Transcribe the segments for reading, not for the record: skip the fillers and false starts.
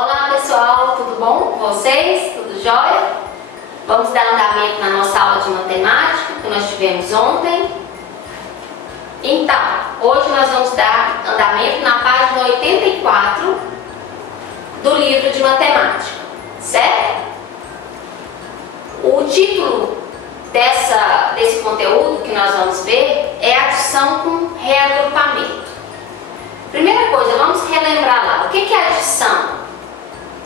Olá pessoal, tudo bom com vocês? Tudo jóia? Vamos dar andamento na nossa aula de matemática que nós tivemos ontem. Então, hoje nós vamos dar andamento na página 84 do livro de matemática, certo? O título desse conteúdo que nós vamos ver é adição com reagrupamento. Primeira coisa, vamos relembrar lá, o que é adição?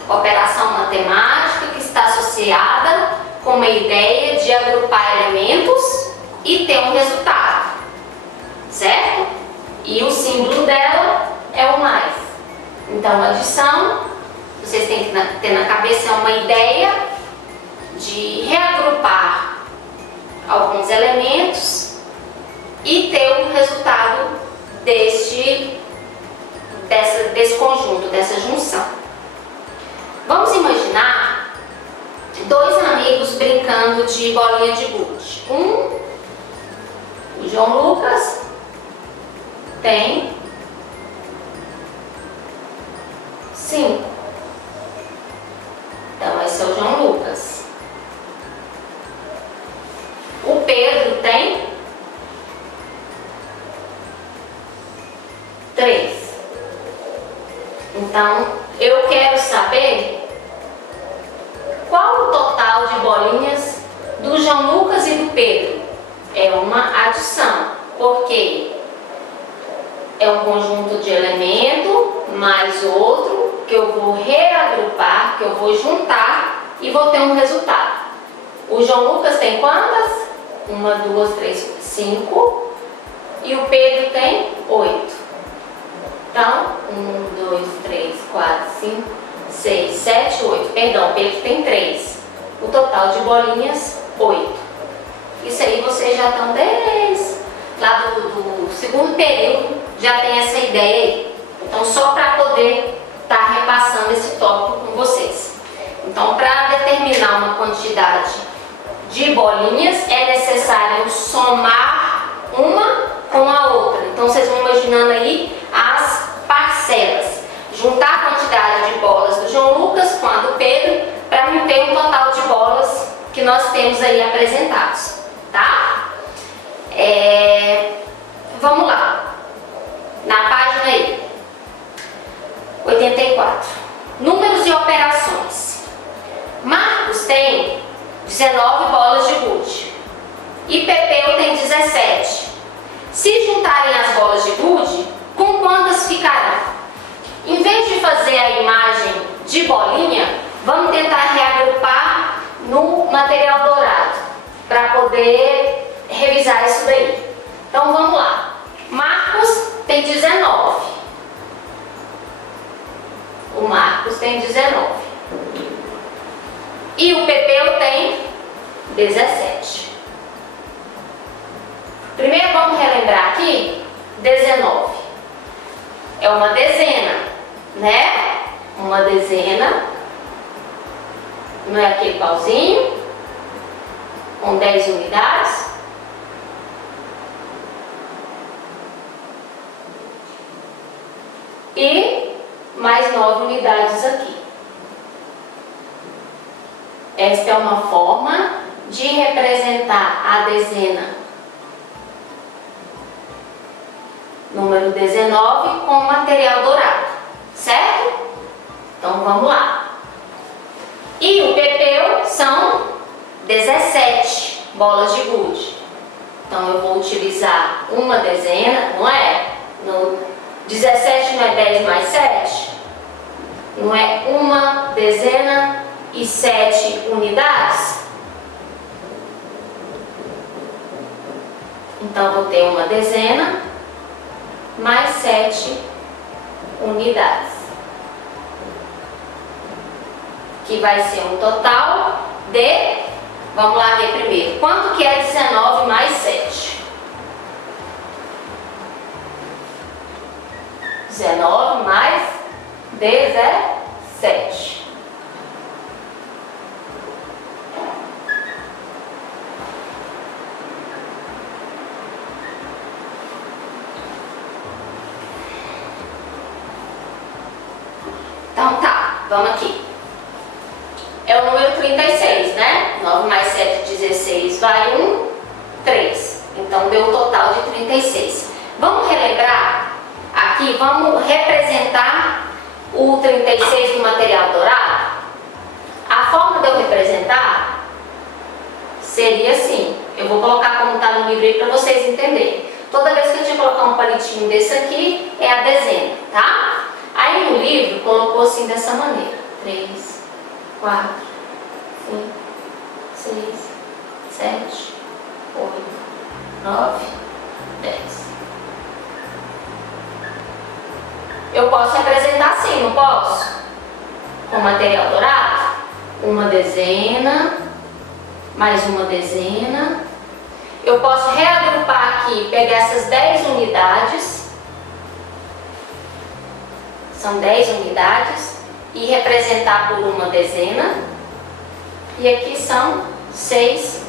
Operação matemática que está associada com uma ideia de agrupar elementos e ter um resultado, certo? E o símbolo dela é o mais. Então, adição, vocês têm que ter na cabeça uma ideia de reagrupar alguns elementos e ter um resultado desse conjunto, dessa junção. Vamos imaginar dois amigos brincando de bolinha de gude. O João Lucas, tem 5. Então, esse é o João Lucas. O Pedro tem 3. Então, eu quero saber qual o total de bolinhas do João Lucas e do Pedro. É uma adição, porque é um conjunto de elemento mais outro que eu vou reagrupar, que eu vou juntar e vou ter um resultado. O João Lucas tem quantas? 1, 2, 3, 5. E o Pedro tem 8. Então, 1, 2, 3, 4, 5, 6, 7, 8. Perdão, o Pedro tem 3. O total de bolinhas, 8. Isso aí vocês já estão desde lá do segundo período, já tem essa ideia aí. Então, só para poder estar repassando esse tópico com vocês. Então, para determinar uma quantidade de bolinhas, é necessário somar uma com a outra. Então, vocês vão imaginando aí as parcelas. Juntar a quantidade de bolas do João Lucas com a do Pedro para não ter um total de bolas que nós temos aí apresentados, tá? Vamos lá. Na página aí, 84. Números e operações. Marcos tem 19 bolas de gude e Pepeu tem 17. Se juntarem as bolas de gude, com quantas ficarão? Em vez de fazer a imagem de bolinha, vamos tentar reagrupar no material dourado, para poder revisar isso daí. Então vamos lá. Marcos tem 19. O Marcos tem 19. E o Pepeu tem 17. Primeiro vamos relembrar aqui, 19. É uma dezena, né? Uma dezena, não é aquele pauzinho, com 10 unidades. E mais 9 unidades aqui. Esta é uma forma de representar a dezena número 19 com material dourado, certo? Então vamos lá. E o Pepeu são 17 bolas de gude. Então eu vou utilizar uma dezena, não é? 17 não é 10 mais 7? Não é uma dezena e 7 unidades? Então eu vou ter uma dezena mais 7 unidades, que vai ser um total de, vamos lá ver primeiro, quanto que é 19 mais 7? 19 mais 17. vamos aqui. É o número 36, né? 9 mais 7, 16, vai 1, 3. Então, deu um total de 36. Vamos relembrar aqui, vamos representar o 36 no material dourado? A forma de eu representar seria assim. Eu vou colocar como está no livro aí para vocês entenderem. Toda vez que eu tinha que colocar um palitinho desse aqui, é a dezena, tá? Aí no livro, colocou assim dessa maneira. 3, 4, 5, 6, 7, 8, 9, 10. Eu posso representar assim, não posso? Com material dourado. Uma dezena, mais uma dezena. Eu posso reagrupar aqui, pegar essas 10 unidades. São 10 unidades. E representar por uma dezena. E aqui são 6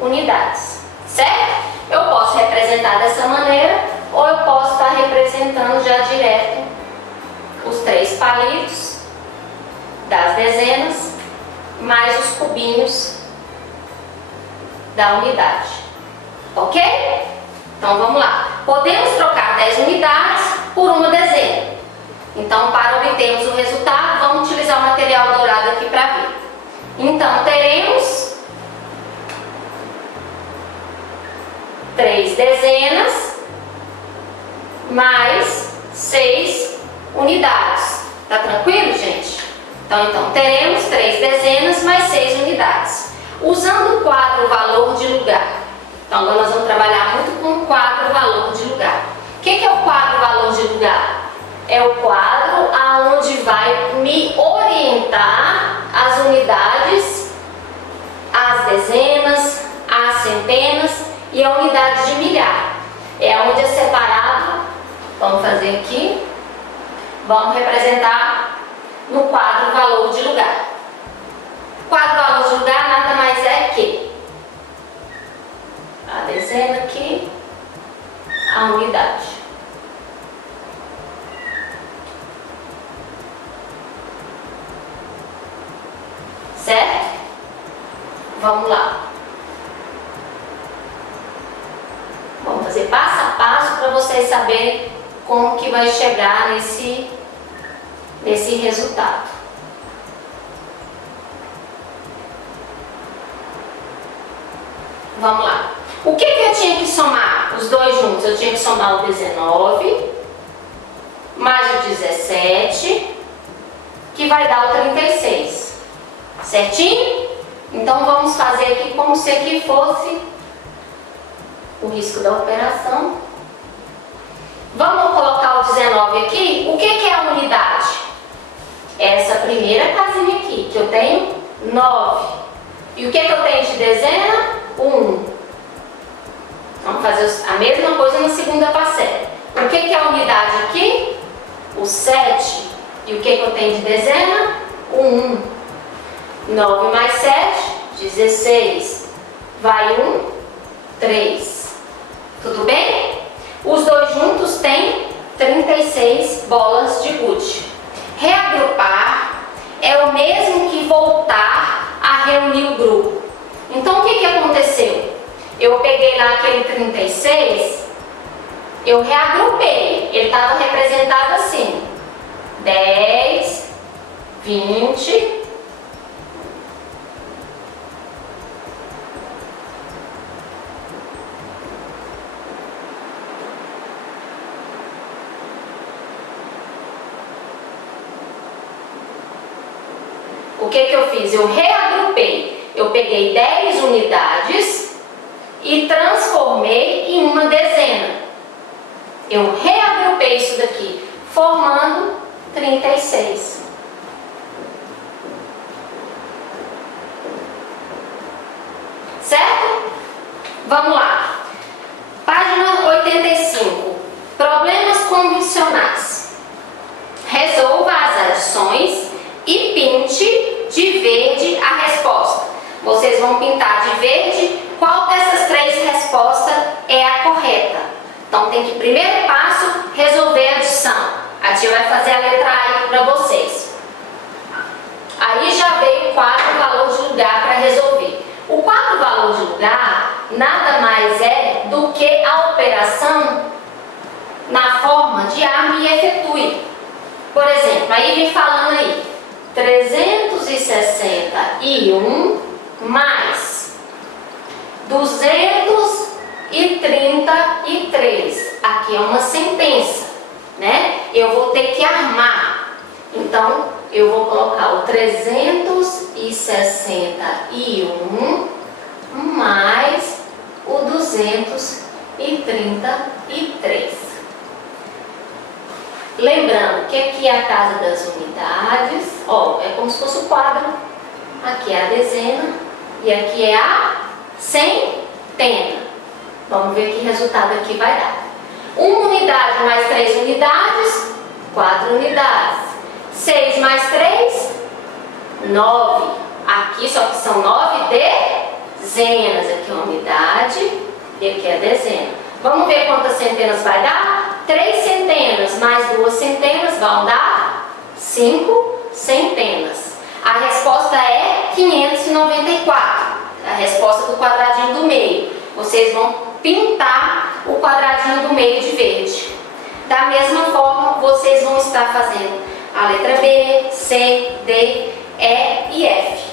unidades. Certo? Eu posso representar dessa maneira, ou eu posso estar representando já direto os 3 palitos das dezenas, mais os cubinhos da unidade. Ok? Então vamos lá. Podemos trocar 10 unidades por uma dezena. Então, para obtermos o resultado, vamos utilizar o material dourado aqui para ver. Então, teremos 3 dezenas mais 6 unidades. Tá tranquilo, gente? Então teremos 3 dezenas mais 6 unidades. Usando o quadro valor de lugar. Então, agora nós vamos trabalhar muito com o quadro valor de lugar. O que é o quadro valor de lugar? É o quadro aonde vai me orientar as unidades, as dezenas, as centenas e a unidade de milhar. É onde é separado. Vamos fazer aqui. Vamos representar no quadro valor de lugar. O quadro valor de lugar nada mais é que a dezena aqui, a unidade. Certo? Vamos lá. Vamos fazer passo a passo para vocês saberem como que vai chegar nesse resultado. Vamos lá. O que eu tinha que somar? Os dois juntos. Eu tinha que somar o 19 mais o 17, que vai dar o 36. Certinho? Então vamos fazer aqui como se aqui fosse o risco da operação. Vamos colocar o 19 aqui. O que é a unidade? Essa primeira casinha aqui, que eu tenho 9. E o que eu tenho de dezena? 1. Vamos fazer a mesma coisa na segunda parcela. O que é a unidade aqui? O 7. E o que eu tenho de dezena? 1. 9 mais 7, 16. Vai 1, 3. Tudo bem? Os dois juntos têm 36 bolas de gude. Reagrupar é o mesmo que voltar a reunir o grupo. Então, o que aconteceu? Eu peguei lá aquele 36, eu reagrupei. Ele estava representado assim: 10, 20... O que eu fiz? Eu reagrupei. Eu peguei 10 unidades e transformei em uma dezena. Eu reagrupei isso daqui, formando 36. Certo? Vamos lá. Página 85. Problemas convencionais. Resolva as adições e pinte de verde a resposta. Vocês vão pintar de verde qual dessas 3 respostas é a correta. Então tem que, primeiro passo, resolver a adição. A tia vai fazer a letra A aí para vocês. valor de lugar nada mais é do que a operação na forma de arme e efetue. Por exemplo, aí vem falando aí, 361 mais 233. Aqui é uma sentença, né? Eu vou ter que armar. Então, eu vou colocar o 361 mais o 233. Lembrando que aqui é a casa das unidades, ó, é como se fosse o quadro. Aqui é a dezena e aqui é a centena. Vamos ver que resultado aqui vai dar. 1 unidade mais 3 unidades, 4 unidades. 6 mais 3, 9. Aqui só que são 9 dezenas. Aqui é uma unidade e aqui é a dezena. Vamos ver quantas centenas vai dar? 3 centenas mais 2 centenas vão dar 5 centenas. A resposta é 594. A resposta do quadradinho do meio. Vocês vão pintar o quadradinho do meio de verde. Da mesma forma, vocês vão estar fazendo a letra B, C, D, E e F.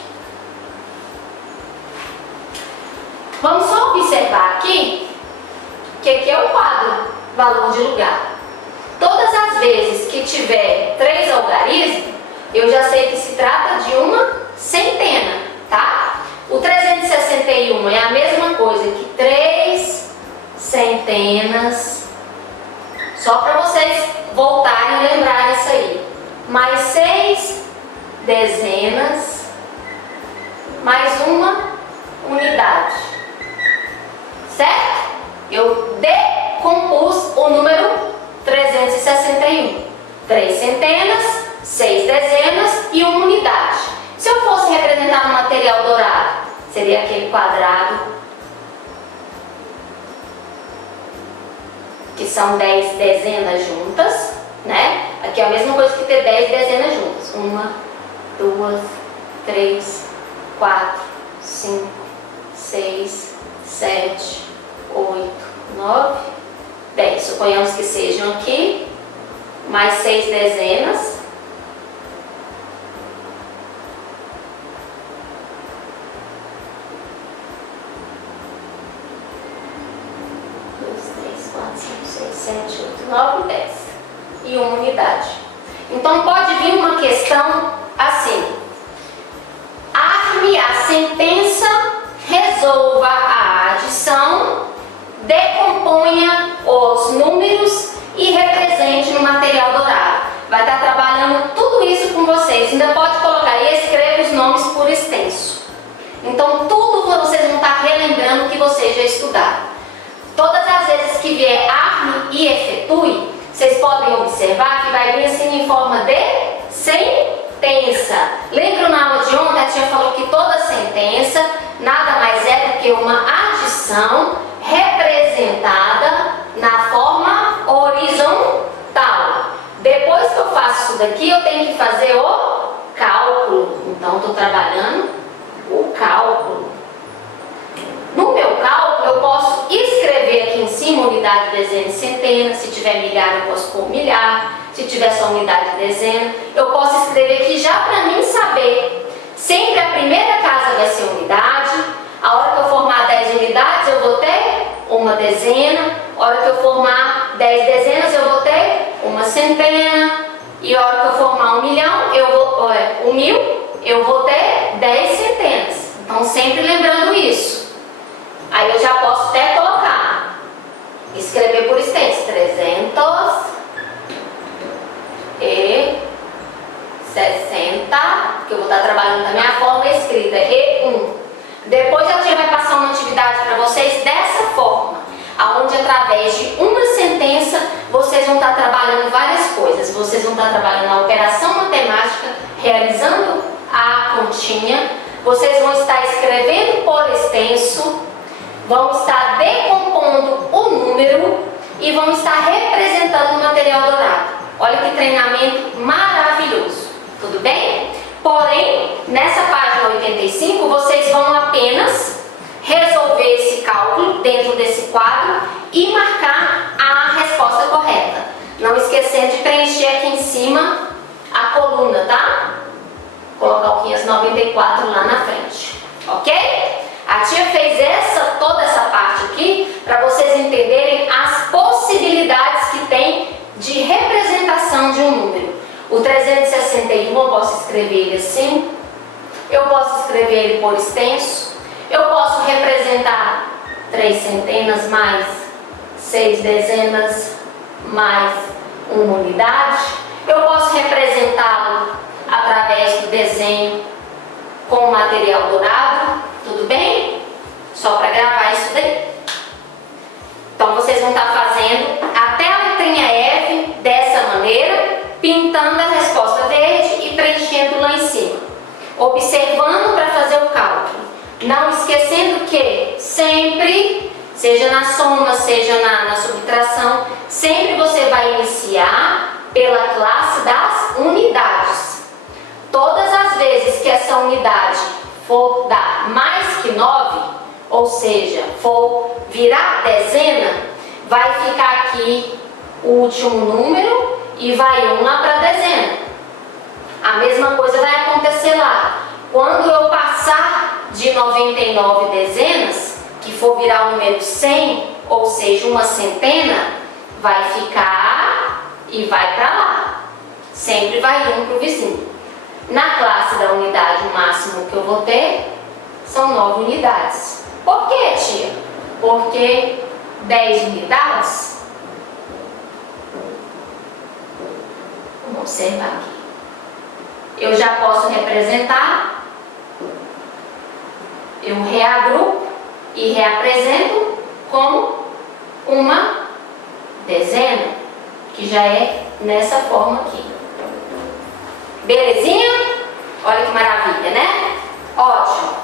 Vamos só observar aqui que aqui é o quadro, valor de lugar. Todas as vezes que tiver 3 algarismos, eu já sei que se trata de uma centena, tá? O 361 é a mesma coisa que 3 centenas, só para vocês voltarem a lembrar isso aí. Mais 6 dezenas, mais uma unidade, certo? Eu decompus o número 361. 3 centenas, 6 dezenas e uma unidade. Se eu fosse representar no material dourado, seria aquele quadrado, que são 10 dezenas juntas, né? Aqui é a mesma coisa que ter 10 dezenas juntas. 1, 2, 3, 4, 5, 6, 7, 8, 9, 10. Suponhamos que sejam aqui mais 6 dezenas. Sete, 8, 9, 10 e uma unidade. Então pode vir uma questão assim: arme a sentença, resolva a adição, decomponha os números e represente no material dourado. Vai estar trabalhando tudo isso com vocês. Ainda pode colocar e escreve os nomes por extenso. Então tudo vocês vão estar relembrando o que vocês já estudaram. Todas as vezes que vier arme e efetue, vocês podem observar que vai vir assim em forma de sentença. Lembra na aula de ontem, a tia falou que toda sentença nada mais é do que uma adição representada na forma horizontal. Depois que eu faço isso daqui, eu tenho que fazer o cálculo. Então, estou trabalhando o cálculo. No meu cálculo, eu posso escrever aqui em cima unidade, dezena e centena. Se tiver milhar, eu posso pôr milhar. Se tiver só unidade e dezena, eu posso escrever aqui já para mim saber. Sempre a primeira casa vai ser unidade. A hora que eu formar 10 unidades, eu vou ter uma dezena. A hora que eu formar 10 dezenas, eu vou ter uma centena. E a hora que eu formar 1 milhão, um mil, eu vou ter 10 centenas. Então, sempre lembrando isso. Aí eu já posso até colocar, escrever por extenso, 360, que eu vou estar trabalhando também a forma escrita, E1. Depois a tia vai passar uma atividade para vocês dessa forma, onde através de uma sentença vocês vão estar trabalhando várias coisas. Vocês vão estar trabalhando a operação matemática, realizando a continha, vocês vão estar escrevendo por extenso, vão estar decompondo o número e vão estar representando o material dourado. Olha que treinamento maravilhoso, tudo bem? Porém, nessa página 85, vocês vão apenas resolver esse cálculo dentro desse quadro e marcar a resposta correta. Não esquecendo de preencher aqui em cima a coluna, tá? Colocar o 594 lá na frente, ok? A tia fez toda essa parte aqui para vocês entenderem as possibilidades que tem de representação de um número. O 361 eu posso escrever ele assim, eu posso escrever ele por extenso, eu posso representar 3 centenas mais 6 dezenas mais 1 unidade, eu posso representá-lo através do desenho com material dourado, tudo bem? Só para gravar isso daí. Então vocês vão estar fazendo até a letrinha F dessa maneira, pintando a resposta verde e preenchendo lá em cima. Observando para fazer o cálculo. Não esquecendo que sempre, seja na soma, seja na subtração, sempre você vai iniciar pela classe das unidades. Todas as vezes que essa unidade for dar mais que 9, ou seja, for virar dezena, vai ficar aqui o último número e vai 1 lá para a dezena. A mesma coisa vai acontecer lá. Quando eu passar de 99 dezenas, que for virar o número 100, ou seja, uma centena, vai ficar e vai para lá. Sempre vai 1 para o vizinho. Na classe da unidade, o máximo que eu vou ter são 9 unidades. Por quê, tia? Porque 10 unidades, vamos observar aqui, eu já posso representar, eu reagrupo e reapresento como uma dezena, que já é nessa forma aqui. Belezinha? Olha que maravilha, né? Ótimo.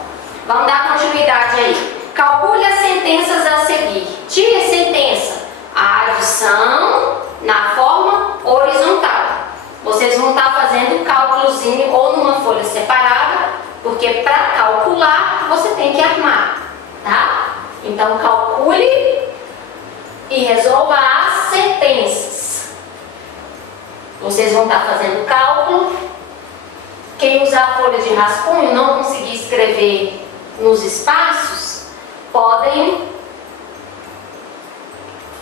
Vamos dar continuidade aí. Calcule as sentenças a seguir. Tia, sentença. A adição na forma horizontal. Vocês vão estar fazendo um cálculozinho ou numa folha separada, porque para calcular você tem que armar, tá? Então calcule e resolva as sentenças. Vocês vão estar fazendo o cálculo. Quem usar a folha de rascunho e não conseguir escrever nos espaços, podem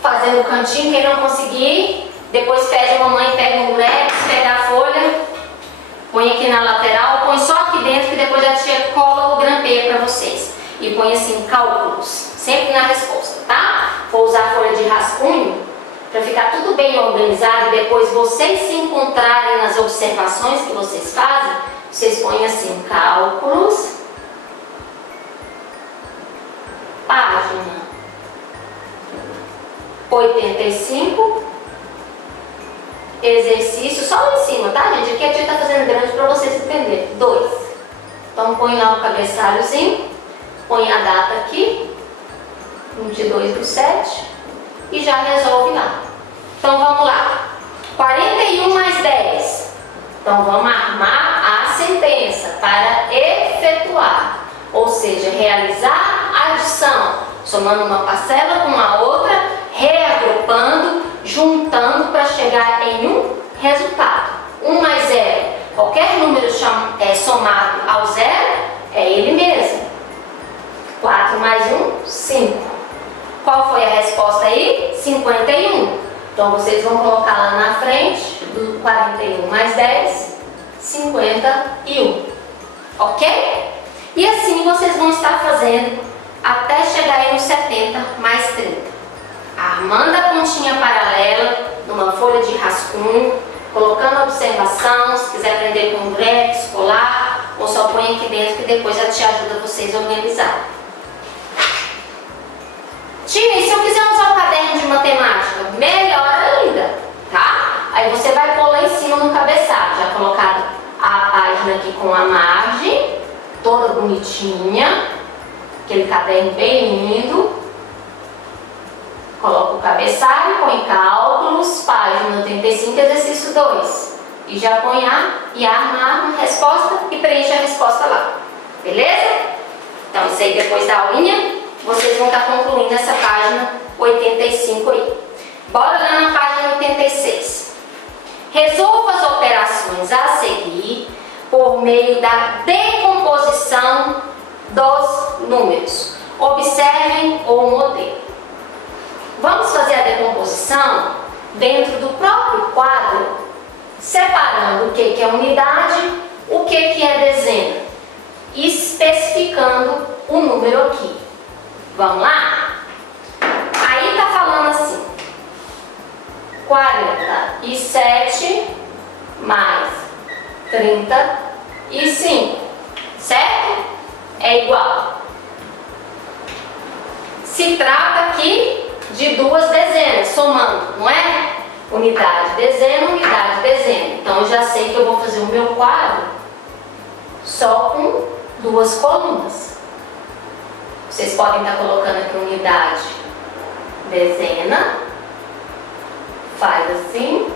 fazer no cantinho. Quem não conseguir, depois pede a mamãe, pega um lápis, pega a folha, põe aqui na lateral, põe só aqui dentro que depois a tia cola o grampeia para vocês. E põe assim, cálculos, sempre na resposta, tá? Vou usar a folha de rascunho para ficar tudo bem organizado e depois vocês se encontrarem nas observações que vocês fazem, vocês põem assim, cálculos, página 85, exercício, só lá em cima, tá, gente? Aqui a tia tá fazendo grande para vocês entenderem. 2. Então põe lá o cabeçalhozinho, põe a data aqui, 22/7, e já resolve lá. Então vamos lá. 41 mais 10. Então vamos armar a sentença para efetuar, ou seja, realizar a adição, somando uma parcela com a outra, reagrupando, juntando para chegar em um resultado. 1 mais 0, qualquer número somado ao zero é ele mesmo. 4 mais 1, 5. Qual foi a resposta aí? 51. Então vocês vão colocar lá na frente do 41 mais 10, 51. Ok? E assim vocês vão estar fazendo até chegar aí no 70 mais 30. Armando a pontinha paralela numa folha de rascunho, colocando observação, se quiser aprender com durex, colar, ou só põe aqui dentro que depois já te ajuda vocês a organizar. Tia, e se eu quiser usar o caderno de matemática? Melhor ainda, tá? Aí você vai pôr lá em cima no cabeçalho, já colocado a página aqui com a margem, toda bonitinha, aquele caderno bem lindo. Coloca o cabeçalho, põe cálculos, página 85, exercício 2. E já põe e arma a resposta e preenche a resposta lá. Beleza? Então, isso aí depois da aulinha, vocês vão estar concluindo essa página 85 aí. Bora lá na página 86. Resolva as operações a seguir por meio da decomposição dos números. Observem o modelo. Vamos fazer a decomposição dentro do próprio quadro, separando o que é unidade, o que é dezena, especificando o número aqui. Vamos lá? Aí está falando assim, 47 mais 35, certo? É igual. Se trata aqui de duas dezenas, somando, não é? Unidade, dezena, unidade, dezena. Então, eu já sei que eu vou fazer o meu quadro só com duas colunas. Vocês podem estar colocando aqui unidade, dezena, faz assim,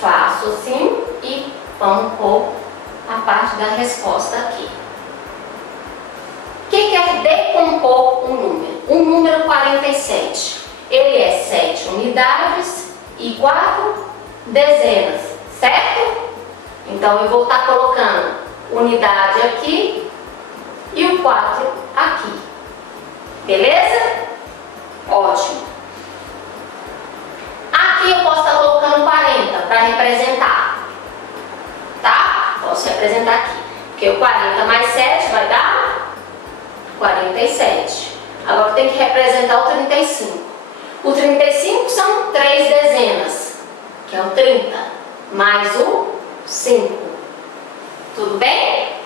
faço assim e vamos pôr a parte da resposta aqui. O que é decompor um número? O número 47, ele é 7 unidades e 4 dezenas, certo? Então, eu vou estar colocando unidade aqui e o 4 aqui. Beleza? Ótimo. Aqui eu posso estar colocando 40 para representar. Tá? Posso representar aqui. Porque o 40 mais 7 vai dar 47. Agora tem que representar o 35. O 35 são 3 dezenas, que é o 30, mais o 5. Tudo bem?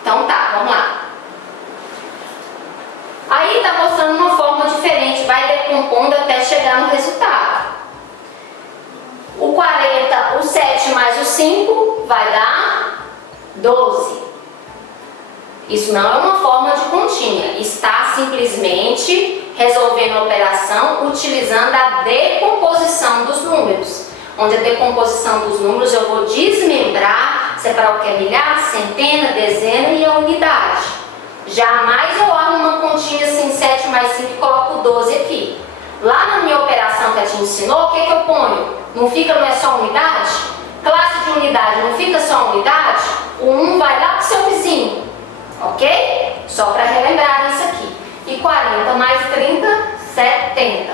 Então tá, vamos lá. Aí tá mostrando uma forma diferente, vai decompondo até chegar no resultado. O 40, o 7 mais o 5 vai dar 12. Isso não é uma forma de continha, está simplesmente resolvendo a operação utilizando a decomposição dos números. Onde a decomposição dos números eu vou desmembrar, separar o que é milhar, centena, dezena e a unidade. Jamais eu armo uma continha assim, 7 mais 5 e coloco 12 aqui. Lá na minha operação que a gente ensinou, o que eu ponho? Não é só unidade? Classe de unidade não fica só unidade? O 1 vai lá para o seu vizinho. Ok? Só para relembrar isso aqui. E 40 mais 30, 70.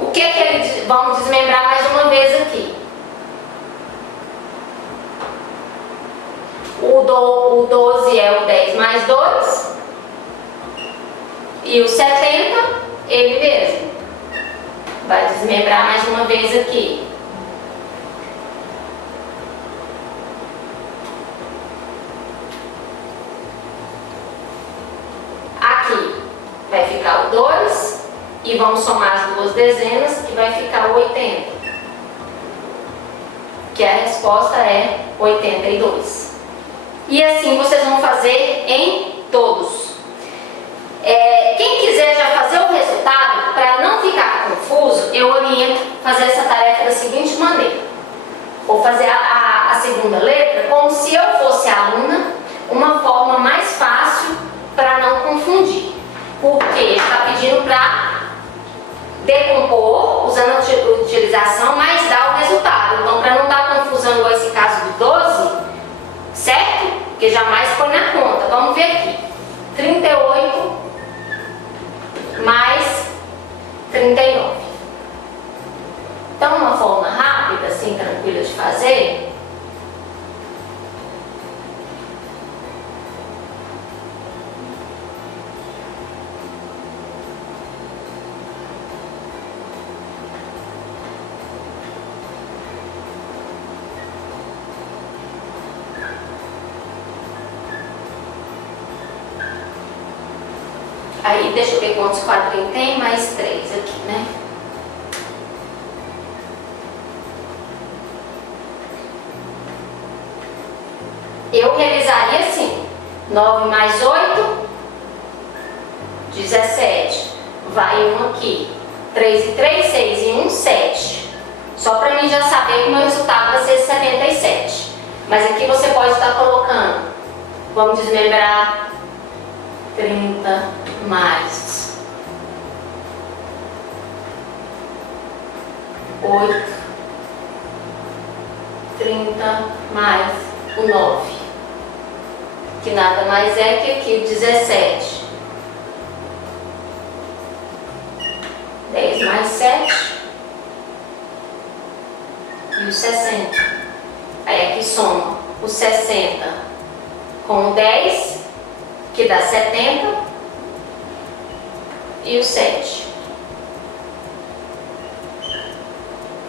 O que ele... Vamos desmembrar mais uma vez aqui. O 12 é o 10 mais 2. E o 70, ele mesmo. Vai desmembrar mais uma vez aqui. Aqui vai ficar o 2 e vamos somar as duas dezenas que vai ficar o 80. Que a resposta é 82. E assim vocês vão fazer em todos. Quem quiser já fazer o resultado, para não ficar confuso, eu oriento fazer essa tarefa da seguinte maneira. Vou fazer a segunda letra como se eu fosse a aluna, uma forma mais fácil para não confundir. Porque ele está pedindo para decompor, usando a utilização, mas dar o resultado. Então, para não dar confusão igual esse caso do 12, certo? Porque jamais põe na conta. Vamos ver aqui. 38 mais 39. Então, uma forma rápida, assim, tranquila de fazer. Aí, deixa eu ver quantos quadrinhos tem, mais 3 aqui, né? Eu realizaria assim, 9 mais 8, 17. Vai um aqui, 3 e 3, 6 e 1, 7. Só para mim já saber que o meu resultado vai ser 77. Mas aqui você pode estar colocando, vamos desmembrar 30 mais 8, 30 mais o 9, que nada mais é que aqui o 17. 10 mais 7 e o 60. Aí aqui soma o 60 com o 10, que dá 70, e o 7.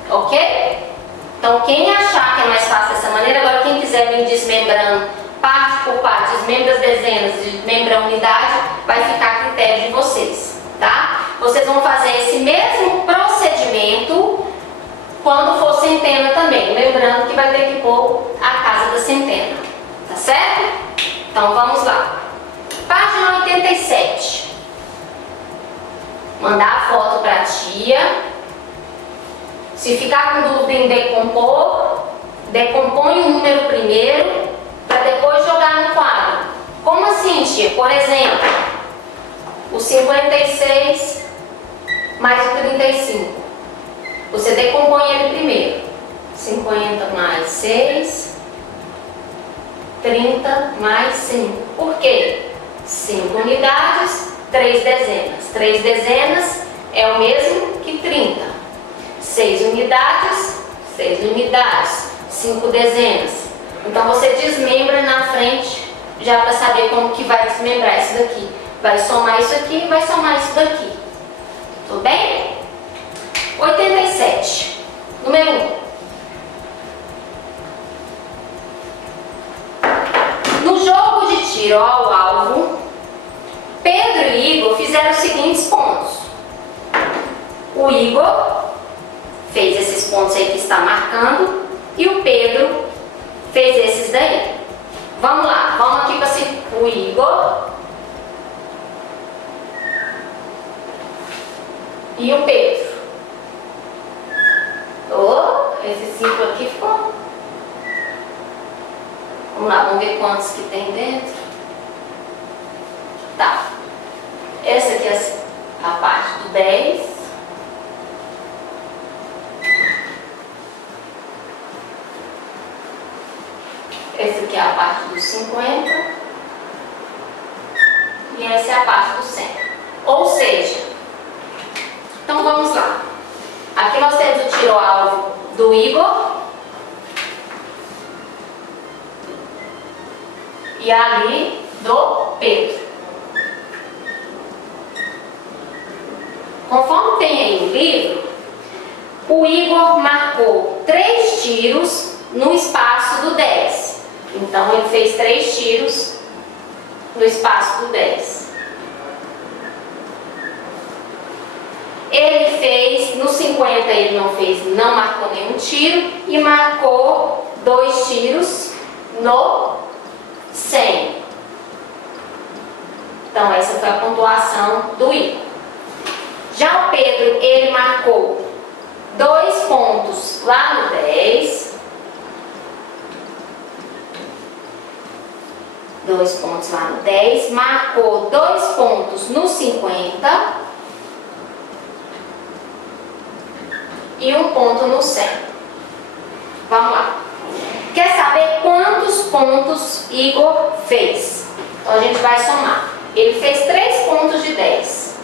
Ok? Então quem achar que é mais fácil dessa maneira, agora quem quiser vir desmembrando parte por parte, desmembra as dezenas, desmembra a unidade, vai ficar a critério de vocês, tá? Vocês vão fazer esse mesmo procedimento quando for centena também, lembrando que vai ter que pôr a casa da centena, tá certo? Então vamos lá. Página 87. Mandar a foto para a tia. Se ficar com dúvida em decompor, decompõe o número primeiro para depois jogar no quadro. Como assim, tia? Por exemplo, o 56 mais o 35. Você decompõe ele primeiro. 50 mais 6, 30 mais 5. Por quê? 5 unidades, 3 dezenas. 3 dezenas é o mesmo que 30. 6 unidades, 5 dezenas. Então você desmembra na frente, já para saber como que vai desmembrar isso daqui. Vai somar isso aqui, vai somar isso daqui. Tudo bem? 87. Número 1. No jogo de tiro ao alvo, Pedro e Igor fizeram os seguintes pontos. O Igor fez esses pontos aí que está marcando e o Pedro fez esses daí. Vamos lá, vamos aqui para o Igor e o Pedro. Esse 5 aqui ficou. Vamos lá, vamos ver quantos que tem dentro. Tá. Essa aqui é a parte do 10. Essa aqui é a parte dos 50. E essa é a parte do 100. Ou seja, então vamos lá. Aqui nós temos o tiro-alvo do Igor. E ali do Pedro. Conforme tem aí no livro, o Igor marcou 3 tiros no espaço do 10. Então ele fez 3 tiros no espaço do 10. Ele fez, no 50 ele não fez, não marcou nenhum tiro e marcou 2 tiros no 100. Então essa foi a pontuação do Igor. Já o Pedro, ele marcou 2 pontos lá no 10. 2 pontos lá no 10. Marcou 2 pontos no 50. E 1 ponto no 100. Vamos lá. Quer saber quantos pontos Igor fez? Então a gente vai somar. Ele fez 3 pontos de 10.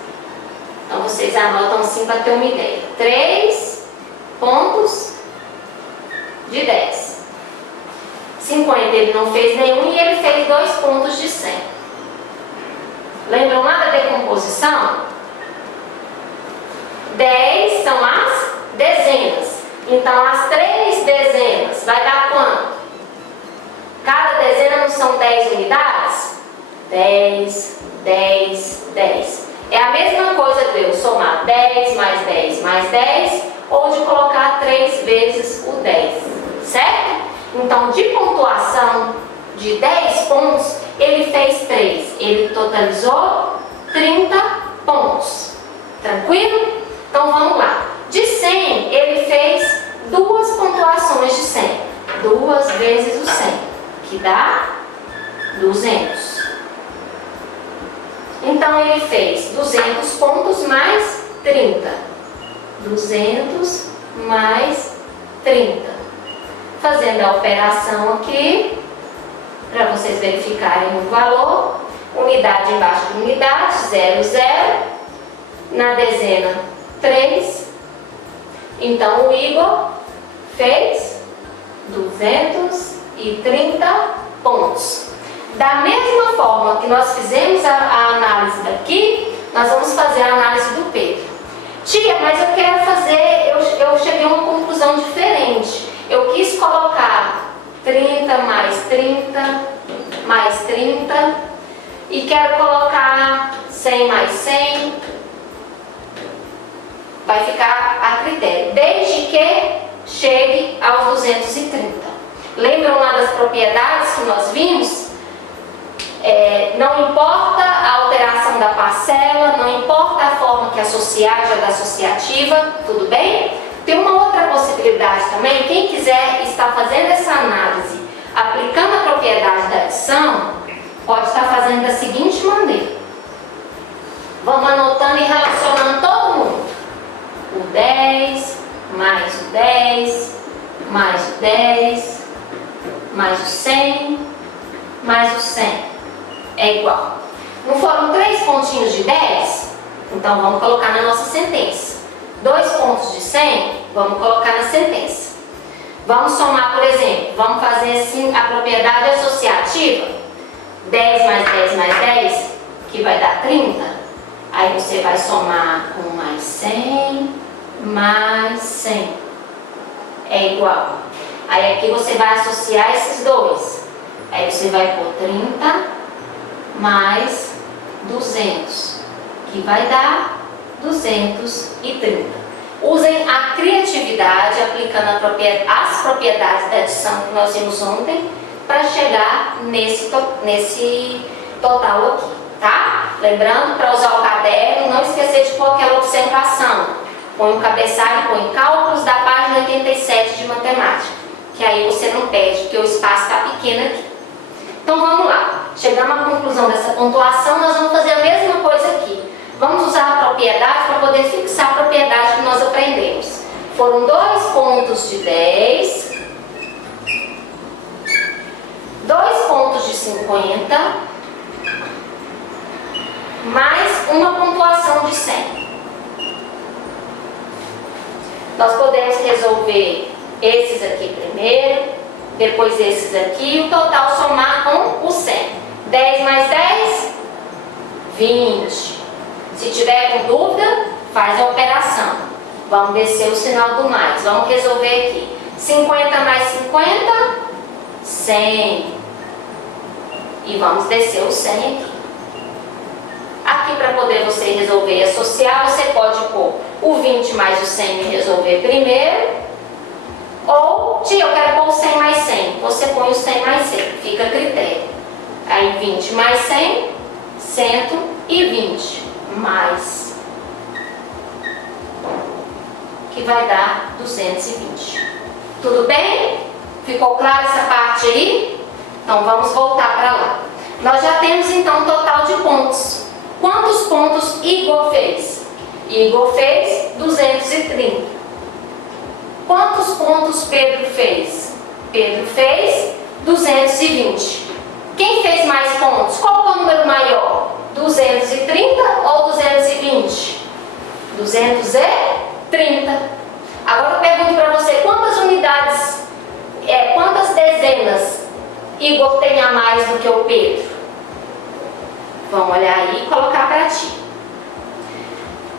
Então vocês anotam assim para ter uma ideia. 3 pontos de 10. 50 ele não fez nenhum e ele fez 2 pontos de 100. Lembram lá da decomposição? 10 são as dezenas. Então as 3 dezenas vai dar quanto? Cada dezena não são 10 unidades? 10, 10, 10. É a mesma coisa de eu somar 10 mais 10 mais 10 ou de colocar 3 vezes o 10, certo? Então de pontuação de 10 pontos, ele fez 3. Ele totalizou 30 pontos. Tranquilo? Então vamos lá. De 100, ele fez 2 pontuações de 100. 2 2 vezes o 100, que dá 200. Então, ele fez 200 pontos mais 30. 200 mais 30. Fazendo a operação aqui, para vocês verificarem o valor, unidade embaixo de unidade, 0, 0, na dezena 3. Então o Igor fez 230 pontos. Da mesma forma que nós fizemos a análise daqui, nós vamos fazer a análise do Pedro. Tia, mas eu quero fazer, eu cheguei a uma conclusão diferente. Eu quis colocar 30 mais 30 mais 30 e quero colocar 100 mais 100. Vai ficar a critério, desde que chegue aos 230. Lembram lá das propriedades que nós vimos? Não importa a alteração da parcela, não importa a forma que associar, já da associativa, tudo bem? Tem uma outra possibilidade também, quem quiser estar fazendo essa análise, aplicando a propriedade da adição, pode estar fazendo da seguinte maneira. Vamos anotando e relacionando todo mundo. O 10, mais o 10, mais o 10, mais o 100, mais o 100. É igual. Não foram 3 pontinhos de 10? Então vamos colocar na nossa sentença. 2 pontos de 100, vamos colocar na sentença. Vamos somar, por exemplo, vamos fazer assim a propriedade associativa. 10 mais 10 mais 10, que vai dar 30. Aí você vai somar com mais 100, mais 100. É igual. Aí aqui você vai associar esses dois. Aí você vai pôr 30 mais 200, que vai dar 230. Usem a criatividade aplicando as propriedades da adição que nós vimos ontem para chegar nesse total aqui, tá? Lembrando, para usar o caderno, não esquecer de pôr aquela observação. Põe um cabeçalho e põe cálculos da página 87 de matemática, que aí você não perde, porque o espaço está pequeno aqui. Então vamos lá, chegamos à conclusão dessa pontuação, nós vamos fazer a mesma coisa aqui. Vamos usar a propriedade para poder fixar a propriedade que nós aprendemos. Foram 2 pontos de 10, 2 pontos de 50, mais uma pontuação de 100. Nós podemos resolver esses aqui primeiro, depois esses aqui, e o total somar com o 100. 10 mais 10, 20. Se tiver com dúvida, faz a operação. Vamos descer o sinal do mais. Vamos resolver aqui. 50 mais 50, 100. E vamos descer o 100 aqui. Aqui, para poder você resolver e associar, você pode pôr o 20 mais o 100 e resolver primeiro. Ou, tia, eu quero pôr o 100 mais 100. Você põe o 100 mais 100. Fica a critério. Aí 20 mais 100, 120 mais, que vai dar 220. Tudo bem? Ficou claro essa parte aí? Então vamos voltar para lá. Nós já temos então um total de pontos. Quantos pontos Igor fez? Igor fez 230. Quantos pontos Pedro fez? Pedro fez 220. Quem fez mais pontos? Qual é o número maior? 230 ou 220? 230. Agora eu pergunto para você, quantas unidades, quantas dezenas Igor tem a mais do que o Pedro? Vamos olhar aí e colocar para ti.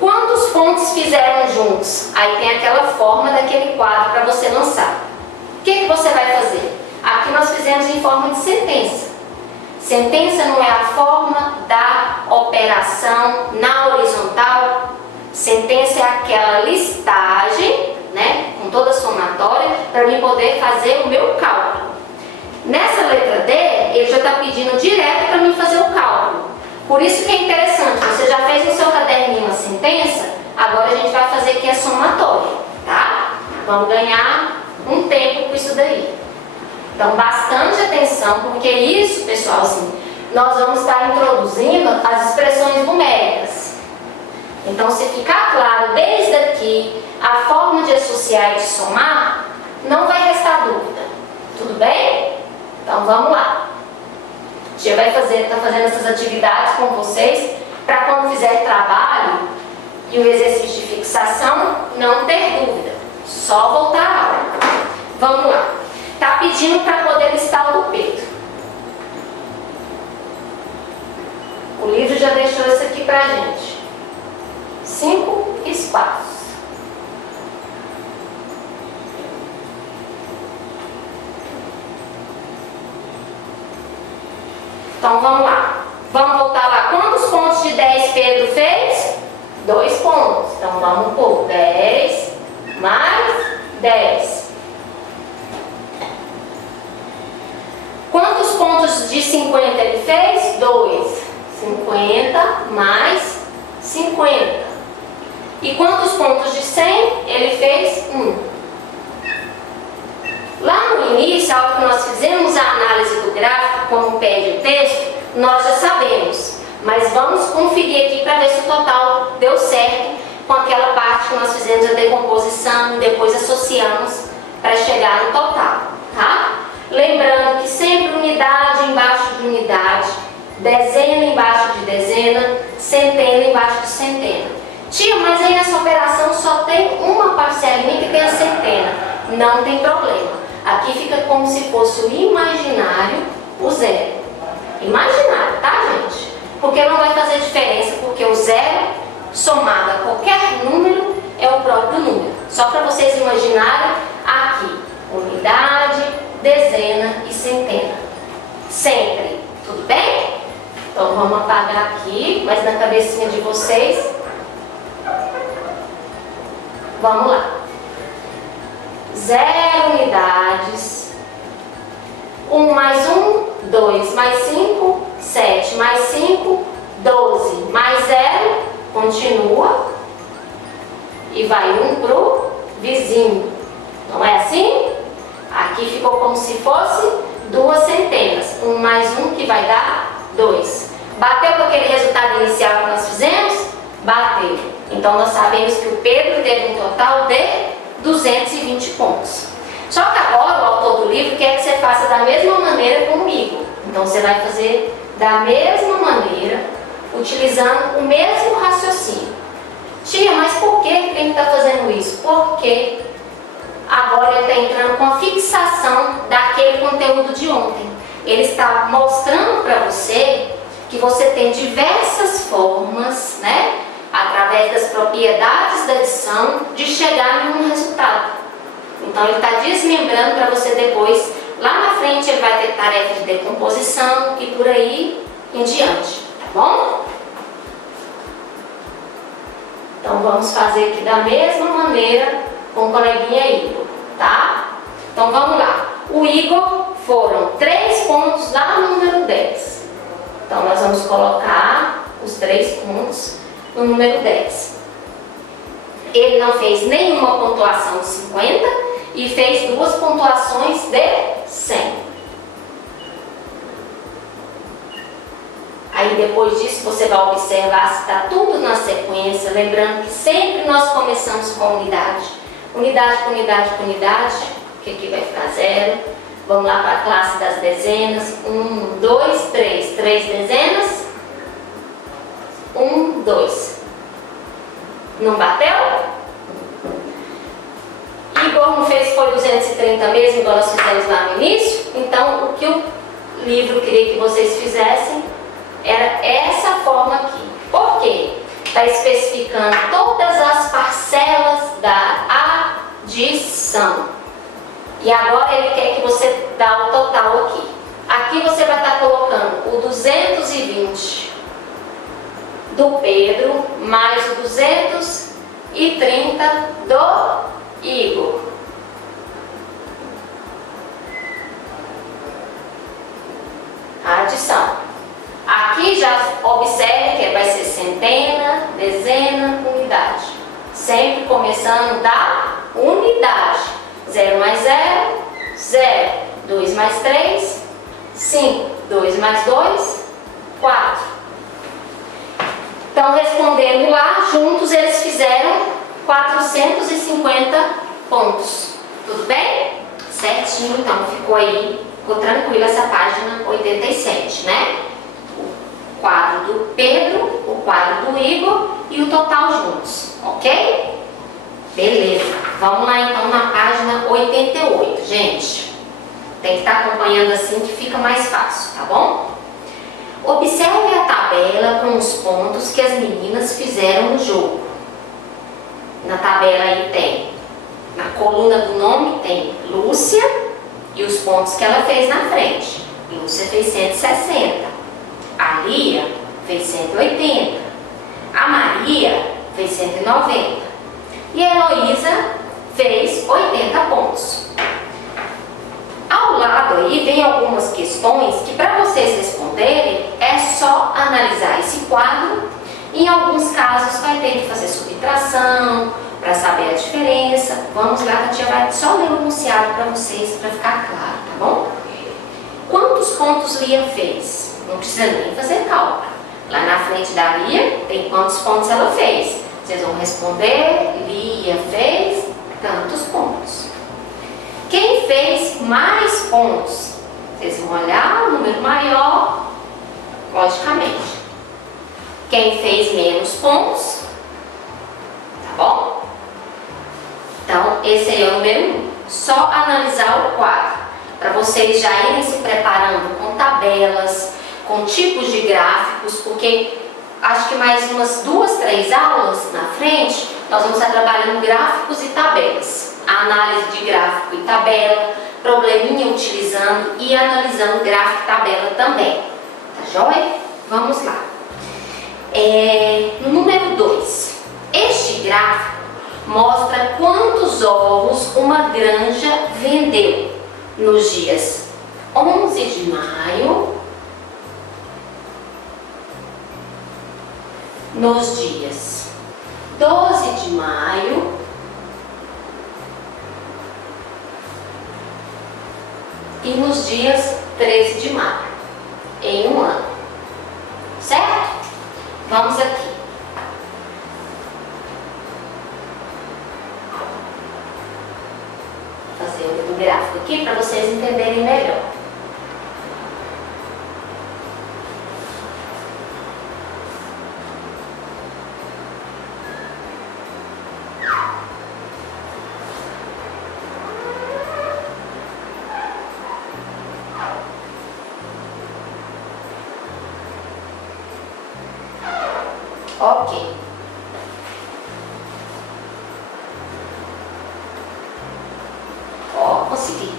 Quantos pontos fizeram juntos? Aí tem aquela forma daquele quadro para você lançar. O que você vai fazer? Aqui nós fizemos em forma de sentença. Sentença não é a forma da operação na horizontal. Sentença é aquela listagem, né, com toda a somatória, para mim poder fazer o meu cálculo. Nessa letra D, ele já está pedindo direto para mim fazer o cálculo. Por isso que é interessante, você já fez no seu caderninho a sentença, agora a gente vai fazer aqui a somatória, tá? Vamos ganhar um tempo com isso daí. Então, bastante atenção, porque isso, pessoalzinho, nós vamos estar introduzindo as expressões numéricas. Então, se ficar claro desde aqui a forma de associar e de somar, não vai restar dúvida. Tudo bem? Então, vamos lá. A tia vai tá fazendo essas atividades com vocês para quando fizer trabalho e o exercício de fixação, não ter dúvida. Só voltar à aula. Vamos lá. Tá pedindo para poder listar o do Pedro. O livro já deixou isso aqui pra gente. 5 espaços. Então vamos lá. Vamos voltar lá. Quantos pontos de 10 Pedro fez? 2 pontos. Então vamos pôr 10 mais 10. Quantos pontos de 50 ele fez? 2. 50 mais 50. E quantos pontos de 100 ele fez? 1. Lá no início, a hora que nós fizemos a análise do gráfico, como pede o texto, nós já sabemos. Mas vamos conferir aqui para ver se o total deu certo com aquela parte que nós fizemos a decomposição e depois associamos para chegar no total, tá? Lembrando que sempre unidade embaixo de unidade, dezena embaixo de dezena, centena embaixo de centena. Tia, mas aí essa operação só tem uma parcelinha que tem a centena. Não tem problema. Aqui fica como se fosse o imaginário, o zero. Imaginário, tá, gente? Porque não vai fazer diferença, porque o zero somado a qualquer número é o próprio número. Só para vocês imaginarem aqui, unidade, dezena e centena. Sempre. Tudo bem? Então vamos apagar aqui, mas na cabecinha de vocês. Vamos lá. 0 unidades. 1 mais 1, 2 mais 5, 7 mais 5, 12 mais 0, continua. E vai 1 pro vizinho. Não é assim? Aqui ficou como se fosse 2 centenas. 1 mais 1 que vai dar 2. Bateu com aquele resultado inicial que nós fizemos? Bateu. Então nós sabemos que o Pedro teve um total de 220 pontos. Só que agora o autor do livro quer que você faça da mesma maneira comigo. Então você vai fazer da mesma maneira, utilizando o mesmo raciocínio. Tia, mas por que ele está fazendo isso? Porque agora ele está entrando com a fixação daquele conteúdo de ontem. Ele está mostrando para você que você tem diversas formas, né, através das propriedades da adição, de chegar em um resultado. Então ele está desmembrando para você depois, lá na frente ele vai ter tarefa de decomposição e por aí em diante, tá bom? Então vamos fazer aqui da mesma maneira com o coleguinha Igor, tá? Então vamos lá. O Igor foram 3 pontos lá no número 10. Então nós vamos colocar os 3 pontos no número 10. Ele não fez nenhuma pontuação de 50 e fez 2 pontuações de 100. Aí depois disso você vai observar se está tudo na sequência, lembrando que sempre nós começamos com unidade. Unidade com unidade com unidade, que aqui vai ficar 0. Vamos lá para a classe das dezenas. 1, 2, 3. 3 dezenas. 1, 2. Não bateu? Igor não fez, foi 230 mesmo, igual nós fizemos lá no início. Então, o que o livro queria que vocês fizessem era essa forma aqui. Por quê? Está especificando todas as parcelas da adição. E agora ele quer que você dá o total aqui. Aqui você vai estar colocando o 220 do Pedro mais o 230 do Igor. A adição. Aqui já observe que vai ser centena, dezena, unidade. Sempre começando da unidade. 0 mais 0, 0. 2 mais 3, 5. 2 mais 2, 4. Então, respondendo lá, juntos eles fizeram 450 pontos. Tudo bem? Certinho, então ficou aí, ficou tranquila essa página 87, né? O quadro do Pedro, o quadro do Igor e o total juntos, ok? Beleza, vamos lá então na página 88, gente. Tem que estar acompanhando assim que fica mais fácil, tá bom? Observe a tabela com os pontos que as meninas fizeram no jogo. Na tabela aí tem, na coluna do nome tem Lúcia e os pontos que ela fez na frente. Lúcia fez 160, a Lia fez 180, a Maria fez 190 e a Heloísa fez 80 pontos. Ao lado aí vem algumas questões que para vocês responderem é só analisar esse quadro. Em alguns casos vai ter que fazer subtração para saber a diferença. Vamos lá, a tia vai só ler o enunciado para vocês, para ficar claro, tá bom? Quantos pontos Lia fez? Não precisa nem fazer cálculo. Lá na frente da Lia tem quantos pontos ela fez. Vocês vão responder, Lia fez tantos pontos. Quem fez mais pontos? Vocês vão olhar o número maior, logicamente. Quem fez menos pontos, tá bom? Então, esse aí é o número 1. Só analisar o quadro, para vocês já irem se preparando com tabelas, com tipos de gráficos, porque acho que mais umas 2, 3 aulas na frente, nós vamos estar trabalhando gráficos e tabelas. A análise de gráfico e tabela, probleminha utilizando e analisando gráfico e tabela também. Tá joia? Vamos lá. No número 2, este gráfico mostra quantos ovos uma granja vendeu nos dias 11 de maio, nos dias 12 de maio e nos dias 13 de maio, em um ano. Certo? Vamos aqui. Fazer o gráfico aqui para vocês entenderem melhor. Ok. Ó, consegui.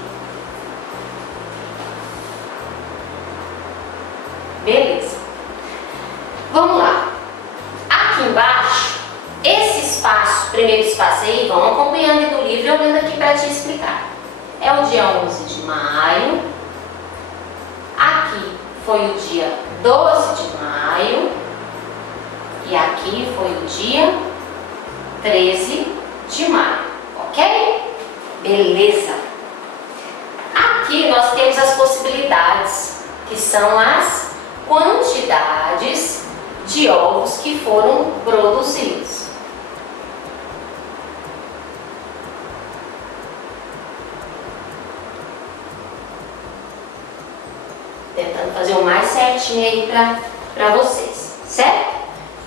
Beleza. Vamos lá. Aqui embaixo, esse espaço, primeiro espaço aí, vão acompanhando do livro, eu olhando aqui para te explicar. É o dia 11 de maio. Aqui foi o dia 12 de maio. E aqui foi o dia 13 de maio, ok? Beleza. Aqui nós temos as possibilidades, que são as quantidades de ovos que foram produzidos. Tentando fazer o mais certinho aí para vocês, certo?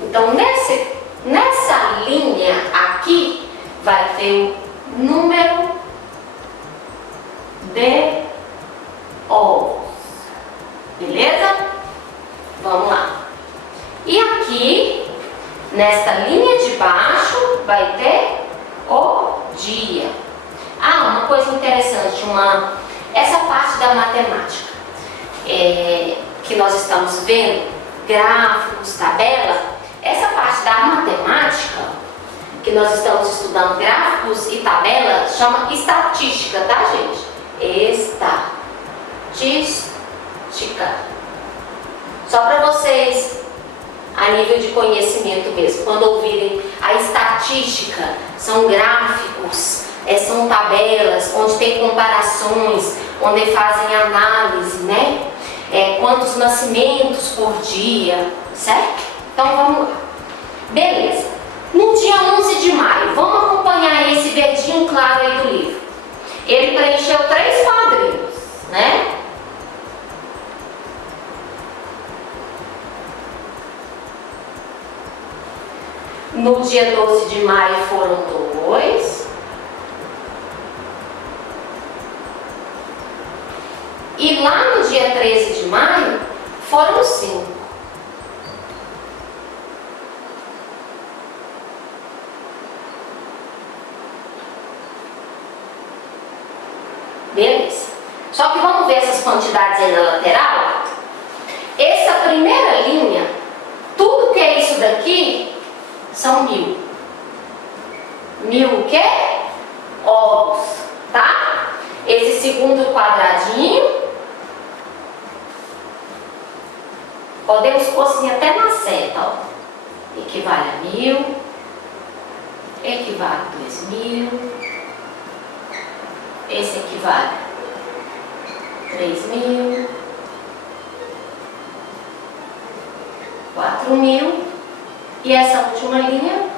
Então, nessa linha aqui, vai ter o número de ovos. Beleza? Vamos lá. E aqui, nesta linha de baixo, vai ter o dia. Ah, uma coisa interessante, essa parte da matemática que nós estamos vendo, gráficos, tabela. Essa parte da matemática, que nós estamos estudando gráficos e tabela, chama estatística, tá, gente? Estatística. Só para vocês, a nível de conhecimento mesmo, quando ouvirem a estatística, são gráficos, são tabelas onde tem comparações, onde fazem análise, né? Quantos nascimentos por dia, certo? Então vamos lá. Beleza. No dia 11 de maio, vamos acompanhar esse verdinho claro aí do livro. Ele preencheu 3 quadrinhos, né? No dia 12 de maio foram 2. E lá no dia 13 de maio foram 5. Beleza. Só que vamos ver essas quantidades aí na lateral? Essa primeira linha, tudo que é isso daqui, são 1000. 1000 o quê? Ovos, tá? Esse segundo quadradinho, podemos pôr assim até na seta, ó. Equivale a 1000, equivale a 2000, esse equivale a 3000, 4000 e essa última linha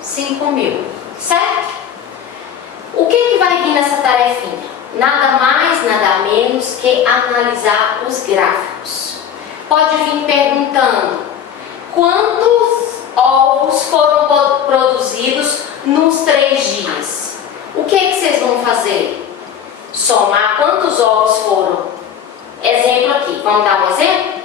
5000, certo? O que vai vir nessa tarefinha? Nada mais, nada menos que analisar os gráficos. Pode vir perguntando quantos ovos foram produzidos nos 3 dias. O que vocês vão fazer? Somar quantos ovos foram. Exemplo aqui, vamos dar um exemplo?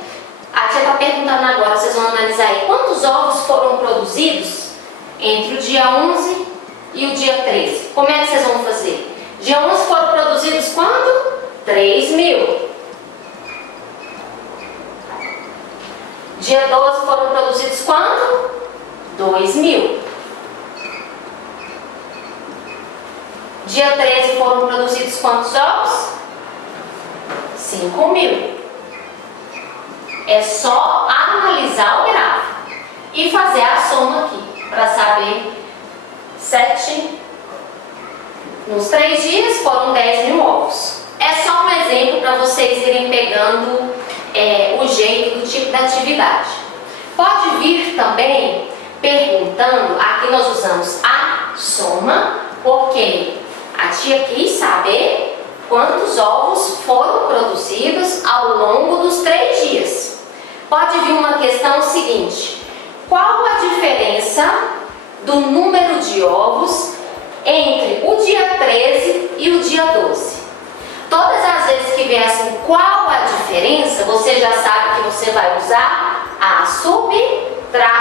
A tia está perguntando agora, vocês vão analisar aí. Quantos ovos foram produzidos entre o dia 11 e o dia 13? Como é que vocês vão fazer? Dia 11 foram produzidos quanto? 3000. Dia 12 foram produzidos quanto? 2000. Dia 13 foram produzidos quantos ovos? 5000. É só analisar o gráfico e fazer a soma aqui, para saber 7. Nos 3 dias foram 10.000 ovos. É só um exemplo para vocês irem pegando o jeito do tipo da atividade. Pode vir também perguntando, aqui nós usamos a soma, porque a tia quis saber quantos ovos foram produzidos ao longo dos 3 dias. Pode vir uma questão seguinte: qual a diferença do número de ovos entre o dia 13 e o dia 12? Todas as vezes que vier assim, qual a diferença, você já sabe que você vai usar a subtração,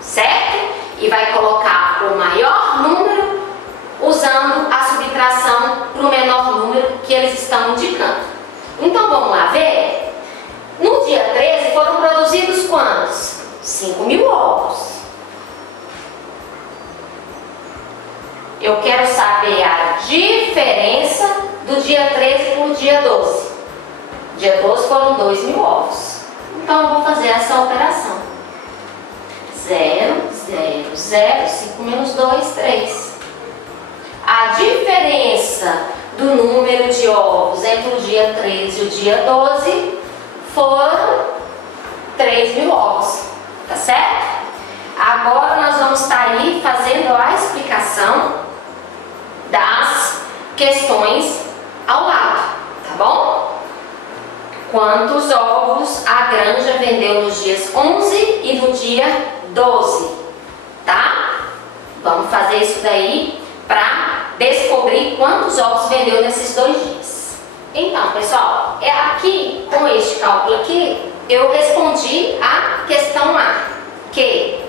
certo? E vai colocar o maior número usando a subtração para o menor número que eles estão indicando. Então vamos lá ver. No dia 13 foram produzidos quantos? 5.000 ovos. Eu quero saber a diferença do dia 13 para o dia 12. Dia 12 foram 2.000 ovos. Então eu vou fazer essa operação. 0, 0, 0, 5 menos 2, 3. A diferença do número de ovos entre o dia 13 e o dia 12 foram 3.000 ovos, tá certo? Agora nós vamos estar aí fazendo a explicação das questões ao lado, tá bom? Quantos ovos a granja vendeu nos dias 11 e no dia 12, tá? Vamos fazer isso daí para descobrir quantos ovos vendeu nesses 2 dias. Então, pessoal, aqui, com este cálculo aqui, eu respondi a questão A, que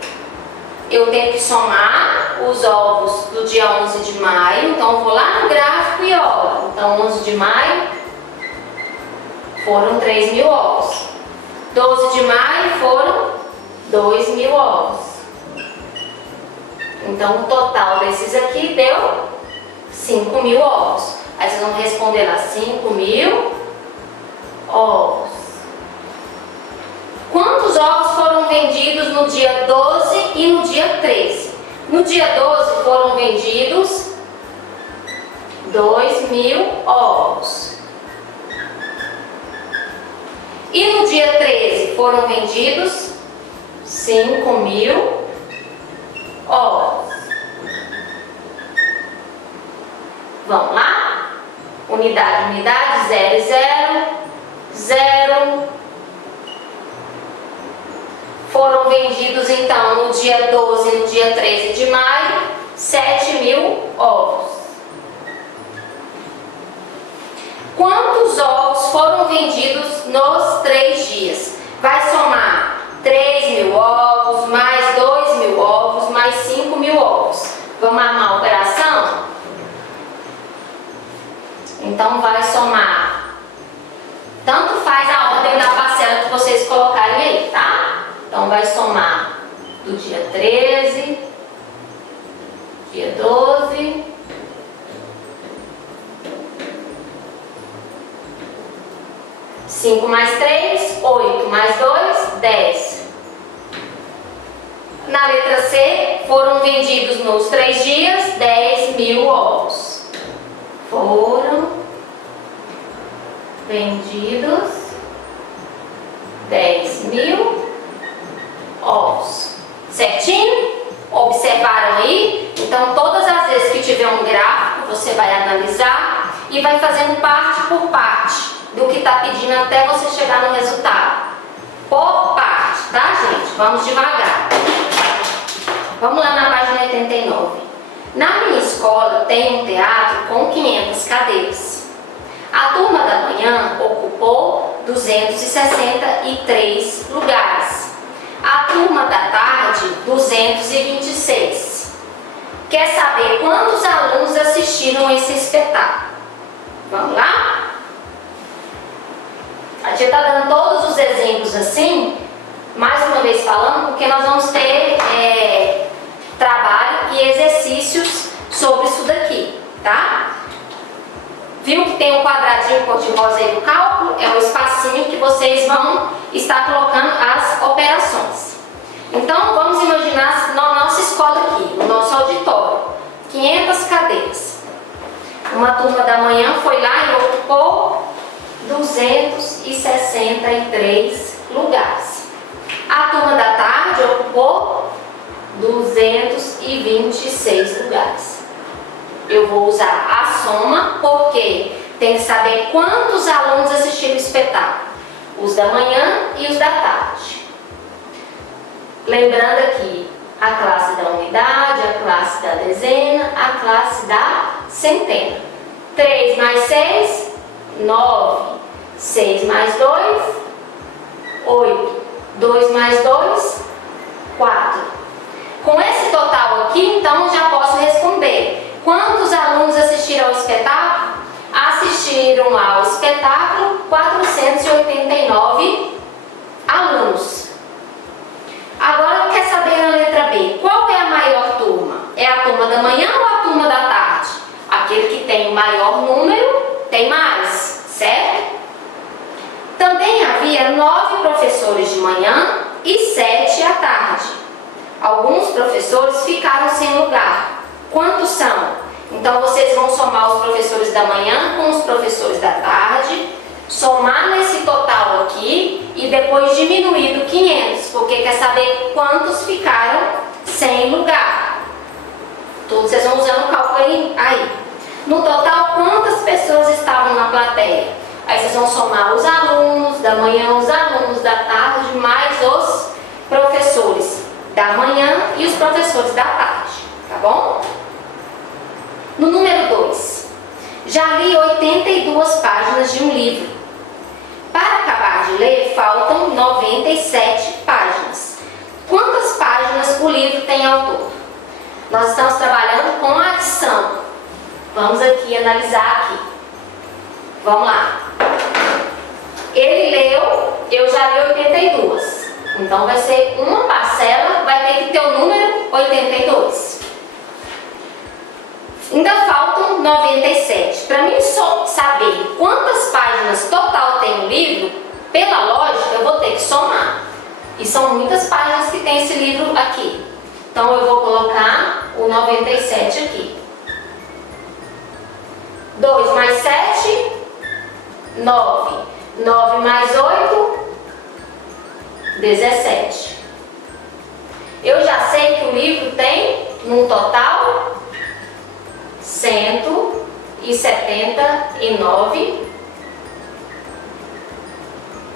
eu tenho que somar os ovos do dia 11 de maio, então eu vou lá no gráfico e olho. Então, 11 de maio foram 3.000 ovos. 12 de maio foram 2.000 ovos. Então, o total desses aqui deu 5.000 ovos. Aí vocês vão responder lá, 5.000 ovos. Quantos ovos foram vendidos no dia 12 e no dia 13? No dia 12 foram vendidos 2.000 ovos. E no dia 13 foram vendidos 5.000 ovos. Vamos lá? Unidade, unidade, 0, 0, 0. Foram vendidos então no dia 12 e no dia 13 de maio 7.000 ovos. Quantos ovos foram vendidos nos 3 dias? Vai somar 3.000 ovos, mais 2.000 ovos, mais 5.000 ovos. Vamos armar a operação? Então vai somar. Tanto faz a ordem da parcela que vocês colocarem aí, tá? Então vai somar do dia 13, dia 12, cinco mais 3, 8, mais 2, 10. Na letra C, foram vendidos nos 3 dias 10.000 ovos. Foram vendidos 10.000 ovos. Certinho? Observaram aí? Então, todas as vezes que tiver um gráfico, você vai analisar e vai fazendo parte por parte do que está pedindo até você chegar no resultado. Por parte, tá, gente? Vamos devagar. Vamos lá na página 89. Na minha escola tem um teatro com 500 cadeiras. A turma da manhã ocupou 263 lugares. A turma da tarde, 226. Quer saber quantos alunos assistiram esse espetáculo? Vamos lá? A gente está dando todos os exemplos assim, mais uma vez falando, porque nós vamos ter trabalho e exercícios sobre isso daqui, tá? Viu que tem um quadradinho cor-de-rosa aí do cálculo? É o espacinho que vocês vão estar colocando as operações. Então, vamos imaginar na nossa escola aqui, no nosso auditório, 500 cadeiras. Uma turma da manhã foi lá e ocupou 263 lugares. A turma da tarde ocupou 226 lugares. Eu vou usar a soma porque tem que saber quantos alunos assistiram o espetáculo. Os da manhã e os da tarde. Lembrando aqui a classe da unidade, a classe da dezena, a classe da centena. 3 mais 6, 9. 6 mais 2, 8. 2 mais 2, 4. Com esse total aqui, então, já posso responder. Quantos alunos assistiram ao espetáculo? Assistiram ao espetáculo 489 alunos. Agora, quer saber na letra B, qual é a maior turma? É a turma da manhã ou a turma da tarde? Aquele que tem o maior número tem mais, certo? Também havia 9 professores de manhã e 7 à tarde. Alguns professores ficaram sem lugar. Quantos são? Então, vocês vão somar os professores da manhã com os professores da tarde, somar nesse total aqui e depois diminuir do 500, porque quer saber quantos ficaram sem lugar. Tudo vocês vão usando o cálculo aí. No total, quantas pessoas estavam na plateia? Aí vocês vão somar os alunos da manhã, os alunos da tarde, mais os professores da manhã e os professores da tarde, tá bom? No número 2, já li 82 páginas de um livro. Para acabar de ler, faltam 97 páginas. Quantas páginas o livro tem ao todo? Nós estamos trabalhando com a adição. Vamos aqui analisar aqui. Vamos lá. Ele leu, eu já li 82. Então vai ser uma parcela, vai ter que ter o número 82. Ainda faltam 97. Para mim só saber quantas páginas total tem o livro, pela lógica eu vou ter que somar. E são muitas páginas que tem esse livro aqui. Então eu vou colocar o 97 aqui. 2 mais 7, 9. 9 mais 8, 17. Eu já sei que o livro tem, no total, 179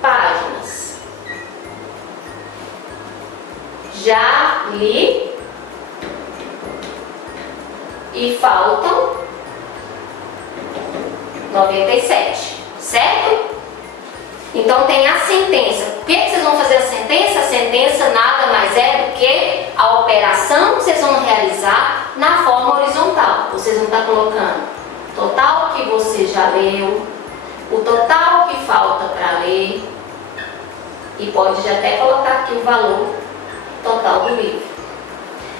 páginas. Já li e faltam 97, certo? Então tem a sentença. Por que vocês vão fazer a sentença? A sentença nada mais é do que a operação que vocês vão realizar na forma horizontal. Vocês vão estar colocando o total que você já leu, o total que falta para ler, e pode já até colocar aqui o valor total do livro.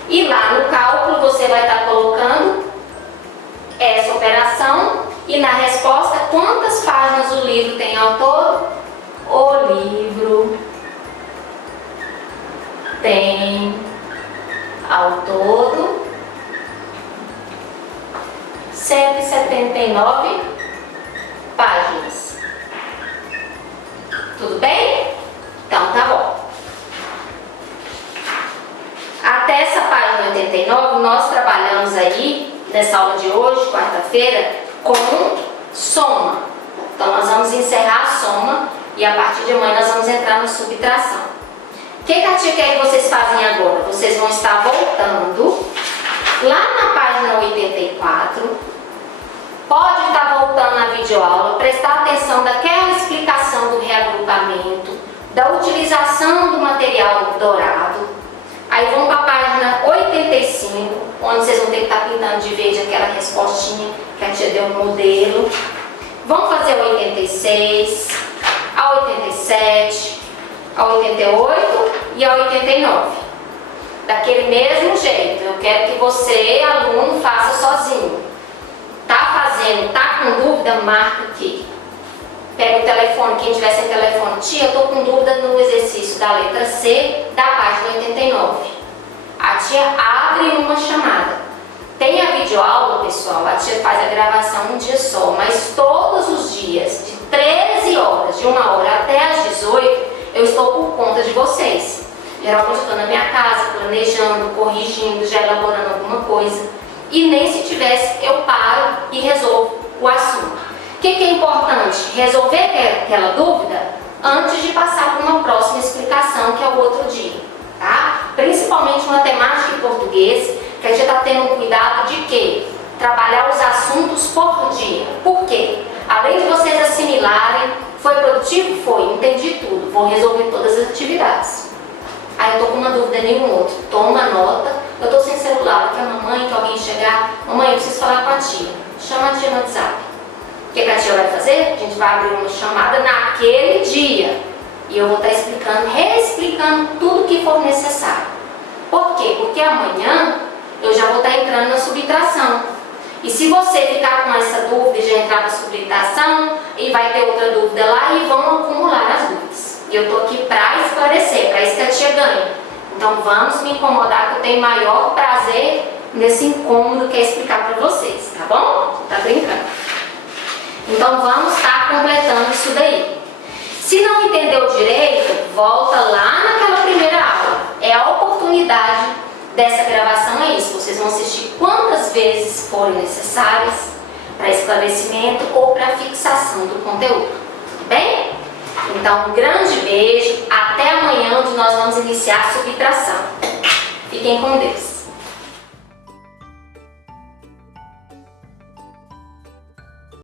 E lá no cálculo você vai estar colocando essa operação e na resposta quantas páginas o livro tem ao todo. O livro tem ao todo 179 páginas. Tudo bem? Então tá bom. Até essa página 89 nós trabalhamos aí nessa aula de hoje, quarta-feira, com soma. Então nós vamos encerrar a soma e a partir de amanhã nós vamos entrar na subtração. O que a tia quer que vocês fazem agora? Vocês vão estar voltando lá na página 84. Pode estar voltando na videoaula, prestar atenção daquela explicação do reagrupamento, da utilização do material dourado. Aí vão para a página 85, onde vocês vão ter que estar pintando de verde aquela respostinha que a tia deu no modelo. Vão fazer a 86, a 87, a 88 e a 89. Daquele mesmo jeito, eu quero que você, aluno, faça sozinho. Tá fazendo, tá com dúvida, marca aqui. Pega o telefone, quem tiver sem telefone, tia, eu tô com dúvida no exercício da letra C da página 89. A tia abre uma chamada. Tem a videoaula, pessoal, a tia faz a gravação um dia só, mas todos os dias, de 13 horas, de 1 hora até às 18, eu estou por conta de vocês. Geralmente eu estou na minha casa, planejando, corrigindo, já elaborando alguma coisa. E nem se tivesse, eu paro e resolvo o assunto. O que é importante? Resolver aquela dúvida antes de passar para uma próxima explicação, que é o outro dia. Tá? Principalmente matemática e português, que a gente está tendo cuidado de quê? Trabalhar os assuntos por dia. Por quê? Além de vocês assimilarem, foi produtivo? Foi, entendi tudo, vou resolver todas as atividades. Aí eu tô com uma dúvida nenhum outro, toma nota, eu tô sem celular, que a mamãe, que alguém chegar, mamãe, eu preciso falar com a tia, chama a tia no WhatsApp. O que a tia vai fazer? A gente vai abrir uma chamada naquele dia e eu vou estar explicando, reexplicando tudo que for necessário. Por quê? Porque amanhã eu já vou estar entrando na subtração. E se você ficar com essa dúvida e já entrar na subtração, e vai ter outra dúvida lá e vão acumular as dúvidas. E eu estou aqui para esclarecer, para isso que a tia ganha. Então vamos me incomodar, que eu tenho maior prazer nesse incômodo que é explicar para vocês, tá bom? Tá brincando? Então vamos estar completando isso daí. Se não entendeu direito, volta lá naquela primeira aula. É a oportunidade dessa gravação, é isso. Vocês vão assistir quantas vezes forem necessárias para esclarecimento ou para fixação do conteúdo. Tudo bem? Então, um grande beijo. Até amanhã, onde nós vamos iniciar a subtração. Fiquem com Deus.